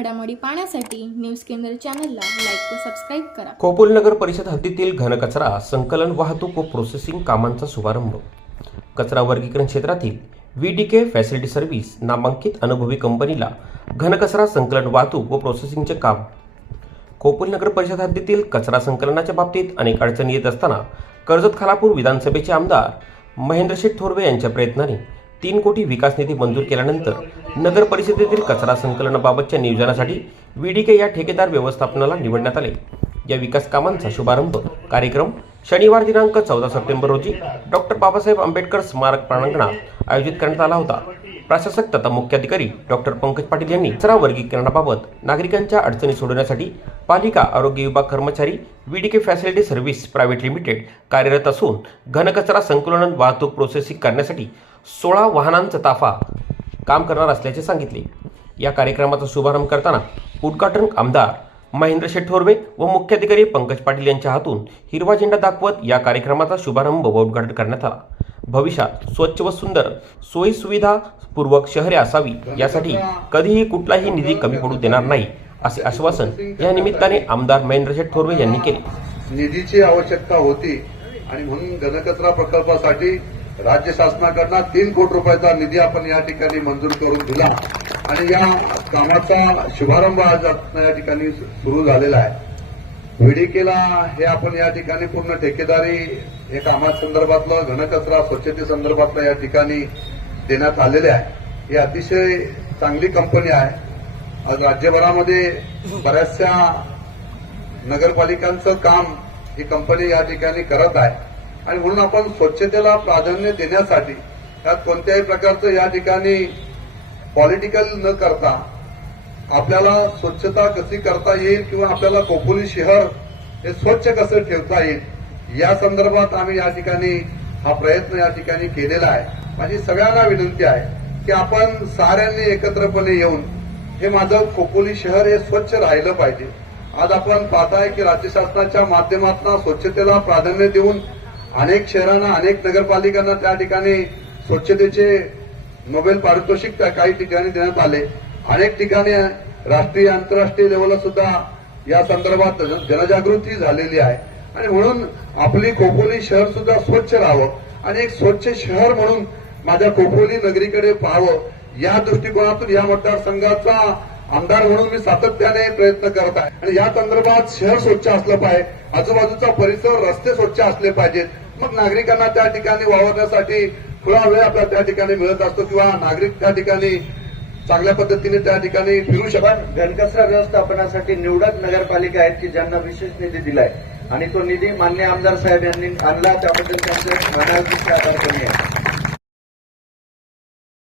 घडामोडी पाहण्यासाठी न्यूज केंद्र चॅनलला लाईक व सबस्क्राईब करा. खोपोली नगर परिषद हद्दीतील घनकचरा संकलन वाहतूक व प्रोसेसिंग कामांचा शुभारंभ. कचरा वर्गीकरण क्षेत्रातील V D K facility service नामांकित अनुभवी कंपनीला घनकचरा संकलन वाहतूक व प्रोसेसिंगचे काम. खोपोली नगर परिषद हद्दीतील कचरा संकलनाच्या बाबतीत अनेक अडचणी येत असताना कर्जत खालापूर विधानसभेचे आमदार महेंद्रशेठ थोरवे यांच्या प्रयत्नाने तीन कोटी विकास निधी मंजूर केल्यानंतर नगर परिषदेतील कचरा संकलनाबाबतच्या नियोजनासाठी व्हीडीके या ठेकेदार व्यवस्थापनाला निवडण्यात आले. या विकास कामांचा शुभारंभ कार्यक्रम शनिवार दिनांक चौदा सप्टेंबर रोजी डॉक्टर बाबासाहेब आंबेडकर स्मारक प्रांगणात आयोजित करण्यात आला होता. प्रशासक तथा मुख्याधिकारी डॉक्टर पंकज पाटील यांनी कचरा वर्गीकरणाबाबत नागरिकांच्या अडचणी सोडवण्यासाठी पालिका आरोग्य विभाग कर्मचारी VDK facility service private limited कार्यरत असून घनकचरा संकलन वाहतूक प्रोसेसिंग करण्यासाठी सोळा वाहनांचा ताफा काम करणार असल्याचे सांगितले. या कार्यक्रमाचा शुभारंभ करताना उद्घाटन आमदार महेंद्र शेठोरवे व मुख्याधिकारी पंकज पाटील यांच्या हातून हिरवा झेंडा दाखवत या कार्यक्रमाचा शुभारंभ व उद्घाटन करण्यात आला. भविष्यात स्वच्छ व सुंदर सोयी शहरे असावी यासाठी कधीही कुठलाही निधी कमी पडू देणार नाही असे आश्वासन या निमित्ताने आमदार महेंद्र शेठ थोरवे यांनी केले. निधीची आवश्यकता होती आणि म्हणून घनकचरा प्रकल्पासाठी राज्य शासनाकडनं तीन कोटी रुपयाचा निधी आपण या ठिकाणी मंजूर करून दिला. आणि या कामाचा शुभारंभ आज या ठिकाणी सुरू झालेला आहे. व्हीडीकेला हे आपण या ठिकाणी पूर्ण ठेकेदारी हे कामासंदर्भातलं घनकचरा स्वच्छतेसंदर्भातलं या ठिकाणी देण्यात आलेले आहे. ही अतिशय चांगली कंपनी आहे. आज राज्यभरामध्ये बऱ्याचशा नगरपालिकांचं काम ही कंपनी या ठिकाणी करत आहे. आणि म्हणून आपण स्वच्छतेला प्राधान्य देण्यासाठी त्यात कोणत्याही प्रकारचं या ठिकाणी पॉलिटिकल न करता आपल्याला स्वच्छता कशी करता येईल किंवा आपल्याला खोपोली शहर हे स्वच्छ कसं ठेवता येईल या संदर्भात आम्ही या ठिकाणी हा प्रयत्न या ठिकाणी केलेला आहे. माझी सगळ्यांना विनंती आहे की आपण साऱ्यांनी एकत्रपणे येऊन हे माझं खोपोली शहर हे स्वच्छ राहिलं पाहिजे. आज आपण पाहताय की राज्य शासनाच्या माध्यमातून स्वच्छतेला प्राधान्य देऊन अनेक शहरांना अनेक नगरपालिकांना त्या ठिकाणी स्वच्छतेचे नोबेल पारितोषिक काही ठिकाणी देण्यात आले. अनेक ठिकाणी राष्ट्रीय आंतरराष्ट्रीय लेवलला सुद्धा या संदर्भात जनजागृती झालेली आहे. आणि म्हणून आपली खोपोली शहर सुद्धा स्वच्छ राहावं. आणि एक स्वच्छ शहर म्हणून माझ्या खोपोली नगरीकडे पाहावं. या दृष्टिकोनातून या मतदारसंघाचा आमदार म्हणून मी सातत्याने प्रयत्न करत आहे. आणि या संदर्भात शहर स्वच्छ असलं पाहिजे आजूबाजूचा परिसर रस्ते स्वच्छ असले पाहिजेत. मग नागरिकांना त्या ठिकाणी वावरण्यासाठी खुला वेळ आपल्याला त्या ठिकाणी मिळत असतो किंवा नागरिक त्या ठिकाणी चांगल्या पद्धतीने त्या ठिकाणी फिरू शकतात. घनकचरा व्यवस्थापनासाठी निवडक नगरपालिका आहेत की ज्यांना विशेष निधी दिलाय? आणि तो निधी मान्य आमदार साहेब यांनी आणला त्याबद्दल त्यांचे मनाचे आभार कमी आहे